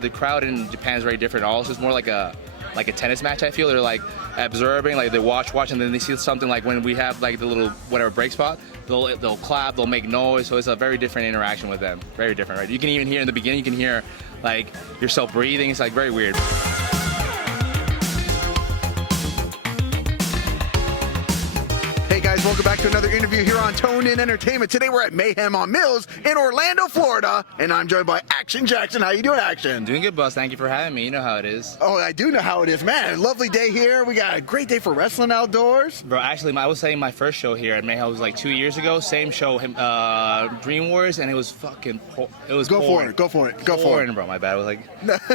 the crowd in Japan is very different. Also, it's more like a tennis match. I feel they're like observing, like they watch, and then they see something like when we have like the little whatever break spot, they'll clap, they'll make noise. So it's a very different interaction with them. Very different, right? You can even hear in the beginning, you can hear like yourself breathing. It's like very weird. Hey guys, welcome back to another interview here on Tone In Entertainment. Today we're at Mayhem on Mills in Orlando, Florida, and I'm joined by Action Jackson. How you doing, Action? Doing good, boss. Thank you for having me. You know how it is. Oh, I do know how it is, man. Lovely day here. We got a great day for wrestling outdoors. Bro, actually, I was saying my first show here at Mayhem was like 2 years ago. Same show, Dream Wars, and it was fucking. It was Go pouring. for it, bro. My bad. It was like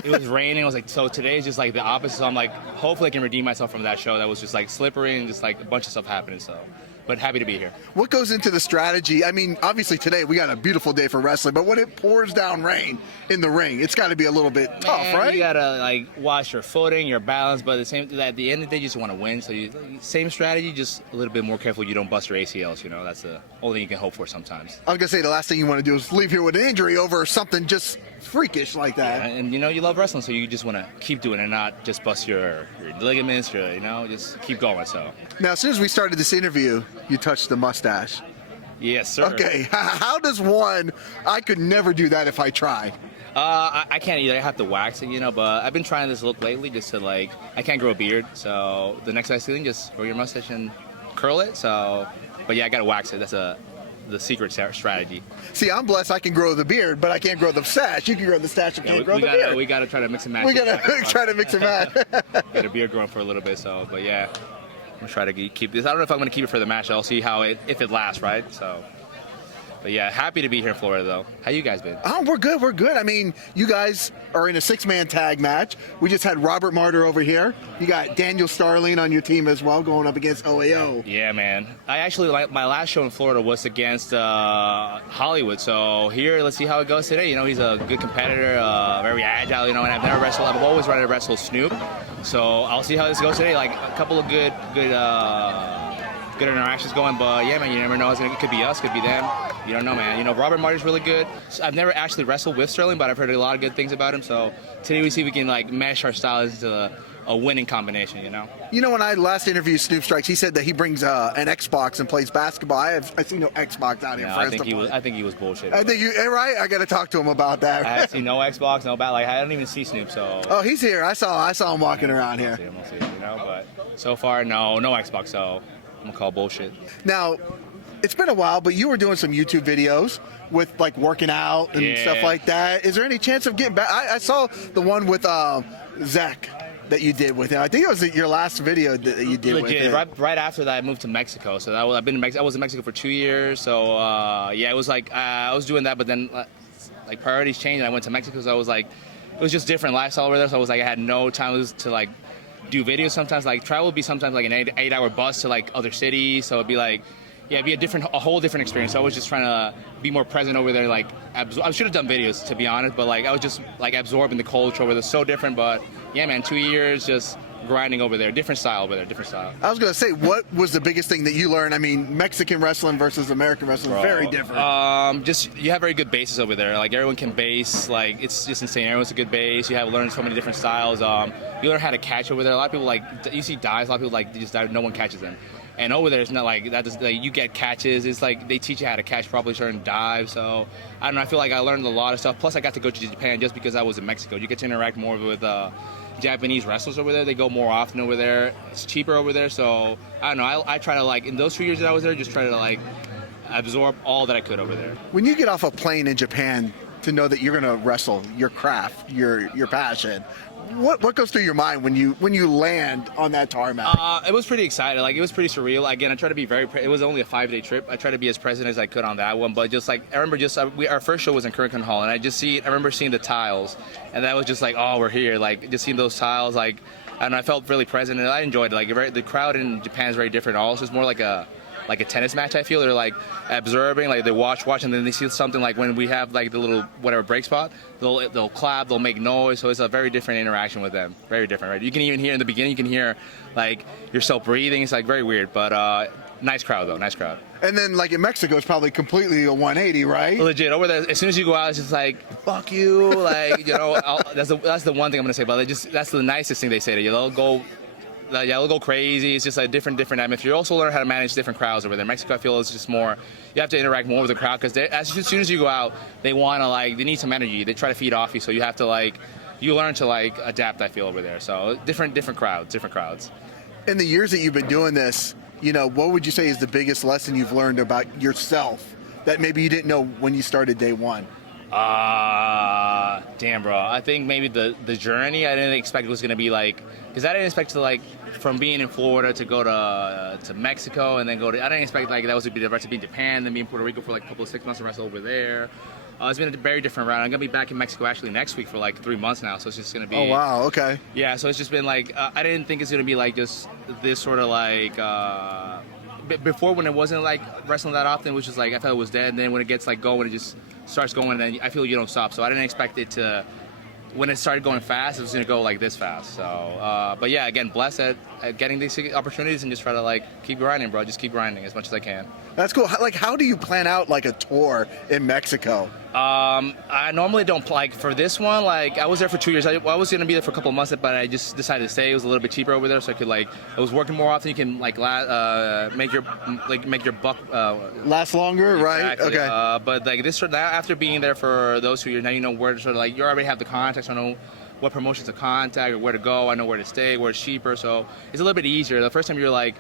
it was raining. I was like, so today's just like the opposite. So I'm like, hopefully I can redeem myself from that show. That was just like slippery and just like a bunch of stuff happening. So. But happy to be here. What goes into the strategy? I mean, obviously today we got a beautiful day for wrestling, but when it pours down rain in the ring, it's got to be a little bit tough, right? You gotta like watch your footing, your balance, but at the end of the day, you just want to win. So same strategy, just a little bit more careful you don't bust your ACLs. You know, that's the only thing you can hope for sometimes. I was gonna say the last thing you want to do is leave here with an injury over something just freakish like that. Yeah, and you know you love wrestling, so you just want to keep doing it and not just bust your ligaments. Just keep going. So now, as soon as we started this interview, you touched the mustache. Yes, sir. Okay, how does one? I could never do that if I tried. I can't either. I have to wax it, but I've been trying this look lately just to like, I can't grow a beard, so the next best thing, just grow your mustache and curl it. So, but yeah, I gotta wax it. That's the secret strategy. See, I'm blessed. I can grow the beard, but I can't grow the stash. You can grow the stash, and can't grow the beard. We gotta try to mix and match. We gotta try to mix and match. Get a beard growing for a little bit, so, but yeah. I'm gonna try to keep this. I don't know if I'm gonna keep it for the match. I'll see if it lasts, right? So, but yeah, happy to be here in Florida though. How you guys been? Oh, we're good. We're good. I mean, you guys are in a 6-man tag match. We just had Robert Martyer over here. You got Daniel Starling on your team as well, going up against OAO. Yeah, man. I actually my last show in Florida was against Hollywood. So here, let's see how it goes today. He's a good competitor, very agile. And I've never wrestled. I've always wanted to wrestle Snoop. So I'll see how this goes today. Like a couple of good interactions going, but yeah, man, you never know. It could be us, could be them. You don't know, man. Robert Martyer's really good. I've never actually wrestled with Starling, but I've heard a lot of good things about him. So today we see if we can like mesh our styles into a winning combination. When I last interviewed Snoop Srtykes, he said that he brings an Xbox and plays basketball. I see no Xbox out here. No, I think he was bullshit. I think right. I got to talk to him about that. I see no Xbox, no bat. Like I don't even see Snoop. So. Oh, he's here. I saw him walking around here. We'll see him, but so far, no Xbox. So. I'm gonna call bullshit. Now, it's been a while, but you were doing some YouTube videos with like working out and stuff like that. Is there any chance of getting back? I saw the one with Zach that you did with him. I think it was your last video that you did with him. Right after that, I moved to Mexico. So I was in Mexico for 2 years. So yeah, it was like I was doing that, but then like priorities changed, and I went to Mexico. So I was like, it was just different lifestyle over there. So I was like, I had no time to like do videos. Sometimes like travel would be sometimes like an 8-hour bus to like other cities, so it'd be like, yeah, it'd be a whole different experience. So I was just trying to be more present over there. Like I should have done videos, to be honest, but like I was just like absorbing the culture over there. So different, but yeah, man, 2 years just grinding over there. Different style over there, different style. I was gonna say, what was the biggest thing that you learned? I mean, Mexican wrestling versus American wrestling, very different. Just you have very good bases over there. Like everyone can base. Like it's just insane. Everyone's a good base. You have learned so many different styles. You learn how to catch over there. A lot of people like you see dives. A lot of people like they just dive. No one catches them. And over there, it's not like that. Like, you get catches. It's like they teach you how to catch properly certain dives. So I don't know. I feel like I learned a lot of stuff. Plus, I got to go to Japan just because I was in Mexico. You get to interact more with Japanese wrestlers over there. They go more often over there. It's cheaper over there. So I don't know. I try to like in those 2 years that I was there, just try to like absorb all that I could over there. When you get off a plane in Japan to know that you're going to wrestle your craft, your passion, what goes through your mind when you land on that tarmac? It was pretty exciting. Like it was pretty surreal. Again, I tried to be it was only a 5-day trip. I tried to be as present as I could on that one. But just like I remember, our first show was in Curricon Hall, and I remember seeing the tiles, and that was just like, oh, we're here. Like just seeing those tiles, like, and I felt really present, and I enjoyed it. Like the crowd in Japan is very different. Also, it's more like a tennis match. I feel they're like observing, like they watch, and then they see something like when we have like the little whatever break spot, they'll clap, they'll make noise. So it's a very different interaction with them. Very different, right? You can even hear in the beginning, you can hear like yourself breathing. It's like very weird, but Nice crowd though, nice crowd. And then like in Mexico, it's probably completely a 180, right? Legit over there. As soon as you go out, it's just like fuck you, like that's the one thing I'm gonna say about it. That's the nicest thing they say to you. They'll go crazy. It's just a different atmosphere. You also learn how to manage different crowds over there. Mexico, I feel, is just more. You have to interact more with the crowd because as soon as you go out, they they need some energy. They try to feed off you, so you have to you learn to adapt. I feel over there. So different crowds. In the years that you've been doing this, what would you say is the biggest lesson you've learned about yourself that maybe you didn't know when you started day one? Damn, bro. I think maybe the journey. I didn't expect it was gonna be because I didn't expect to from being in Florida to go to Mexico and then I didn't expect that was to be the rest to be in Japan, then be in Puerto Rico for a couple of 6 months and wrestle over there. It's been a very different round. I'm gonna be back in Mexico actually next week for 3 months now, so it's just gonna be. Oh wow, okay. Yeah, so it's just been I didn't think it's gonna be just this sort of before when it wasn't wrestling that often, it was just I felt it was dead. And then when it gets going, it just starts going, and then I feel you don't stop. So I didn't expect it to. When it started going fast, it was gonna go this fast. So, but yeah, again, blessed at getting these opportunities and just try to keep grinding, bro. Just keep grinding as much as I can. That's cool. How do you plan out a tour in Mexico? I normally don't for this one. I was there for 2 years. I was gonna be there for a couple of months, but I just decided to stay. It was a little bit cheaper over there, so I could I was working more often. You can make your buck last longer, exactly. Right? Okay. But this after being there for those 2 years, now you know where to you already have the contacts. I know what promotions to contact or where to go. I know where to stay, where it's cheaper, so it's a little bit easier. The first time you're like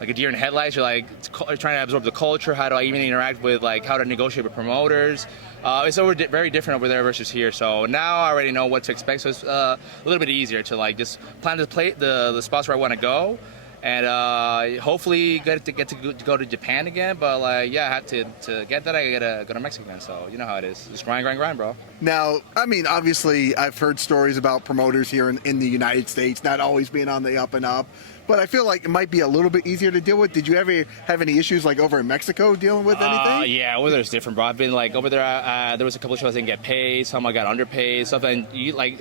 a deer in headlights, you're trying to absorb the culture. How do I even interact with how to negotiate with promoters? It's very different over there versus here. So now I already know what to expect. So it's a little bit easier to just plan the spots where I want to go, and hopefully get to go to Japan again. But I had to get that. I gotta go to Mexico again. So you know how it is. Just grind, bro. Now, I mean, obviously, I've heard stories about promoters here in the United States not always being on the up and up. But I feel like it might be a little bit easier to deal with. Did you ever have any issues over in Mexico dealing with anything? Yeah, over there it's different, bro. I've been over there. There was a couple of shows I didn't get paid. Some I got underpaid. Stuff and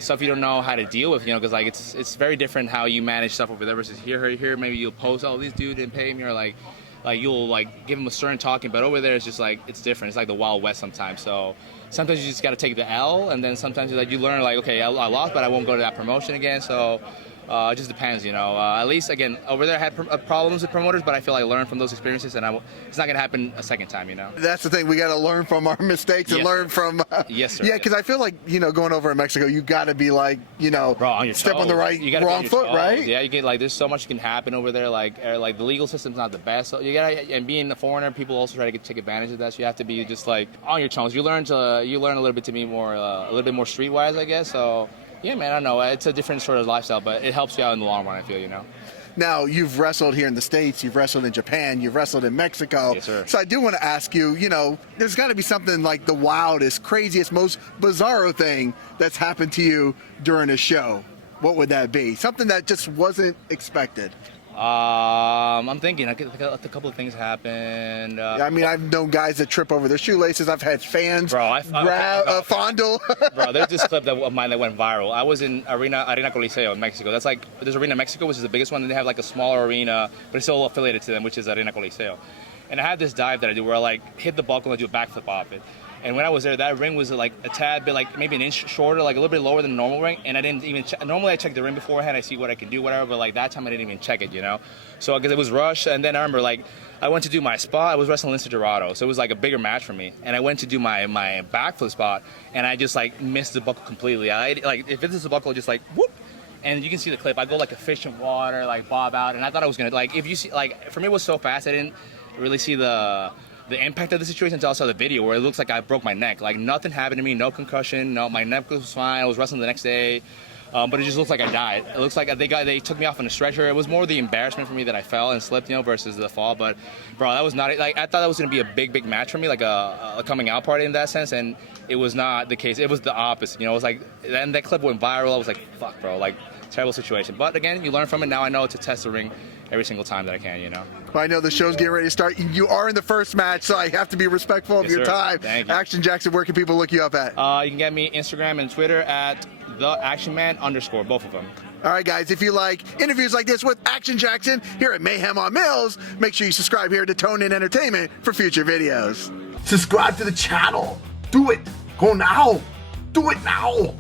stuff you don't know how to deal with. Because it's very different how you manage stuff over there versus here. Here maybe you'll post, oh, this dude didn't pay me, or you'll give him a stern talking. But over there it's just it's different. It's the Wild West sometimes. So sometimes you just got to take the L, and then sometimes you learn okay, I lost, but I won't go to that promotion again. So. It just depends, At least, again, over there I had problems with promoters, but I feel I learned from those experiences, and it's not going to happen a second time, That's the thing. We got to learn from our mistakes and learn from... Yes, sir. Yeah, because I feel going over in Mexico, you got to be bro, on your step toes. on the wrong foot, toes. right? Yeah, you get there's so much can happen over there. The legal system's not the best. So you gotta, and being a foreigner, people also try to take advantage of that. So you have to be just on your toes. You learn a little bit to be more, a little bit more streetwise, I guess. So. Yeah, man, I don't know. It's a different sort of lifestyle, but it helps you out in the long run, I feel, Now, you've wrestled here in the States, you've wrestled in Japan, you've wrestled in Mexico. Yes, sir. So I do want to ask you, there's got to be something the wildest, craziest, most bizarro thing that's happened to you during a show. What would that be? Something that just wasn't expected. I'm thinking. A couple of things happened. I mean, I've known guys that trip over their shoelaces. I've had fans fondle. Bro, there's this clip of mine that went viral. I was in Arena Coliseo in Mexico. That's there's Arena Mexico, which is the biggest one, and they have a smaller arena, but it's still affiliated to them, which is Arena Coliseo. And I had this dive that I do where I hit the buckle and I do a backflip off it. And when I was there, that ring was a tad bit, maybe an inch shorter, a little bit lower than the normal ring. And I didn't even check. Normally I check the ring beforehand, I see what I can do, whatever. But that time I didn't even check it, So because it was rushed. And then I remember I went to do my spot. I was wrestling Lince Dorado, so it was a bigger match for me. And I went to do my backflip spot, and I just missed the buckle completely. If it's a buckle, just whoop. And you can see the clip. I go like a fish in water, bob out. And I thought I was gonna if you see for me it was so fast I didn't really see the impact of the situation until I saw the video where it looks like I broke my neck. Nothing happened to me, no concussion, no, my neck was fine. I was wrestling the next day, but it just looks like I died. It looks like they took me off on a stretcher. It was more the embarrassment for me that I fell and slipped, versus the fall. But bro, that was not I thought that was gonna be a big match for me, a coming out party in that sense, and it was not the case. It was the opposite. It was then that clip went viral. I was like, fuck, bro, terrible situation. But again, you learn from it. Now I know to test the ring every single time that I can, Well, I know the show's getting ready to start. You are in the first match, so I have to be respectful of Yes, your sir. time. Thank you. Action Jackson, where can people look you up at? You can get me Instagram and Twitter at @theactionman_, both of them. All right, guys, if you like interviews like this with Action Jackson here at Mayhem on Mills, make sure you subscribe here to Tone In Entertainment for future videos. Subscribe to the channel. Do it. Go now. Do it now.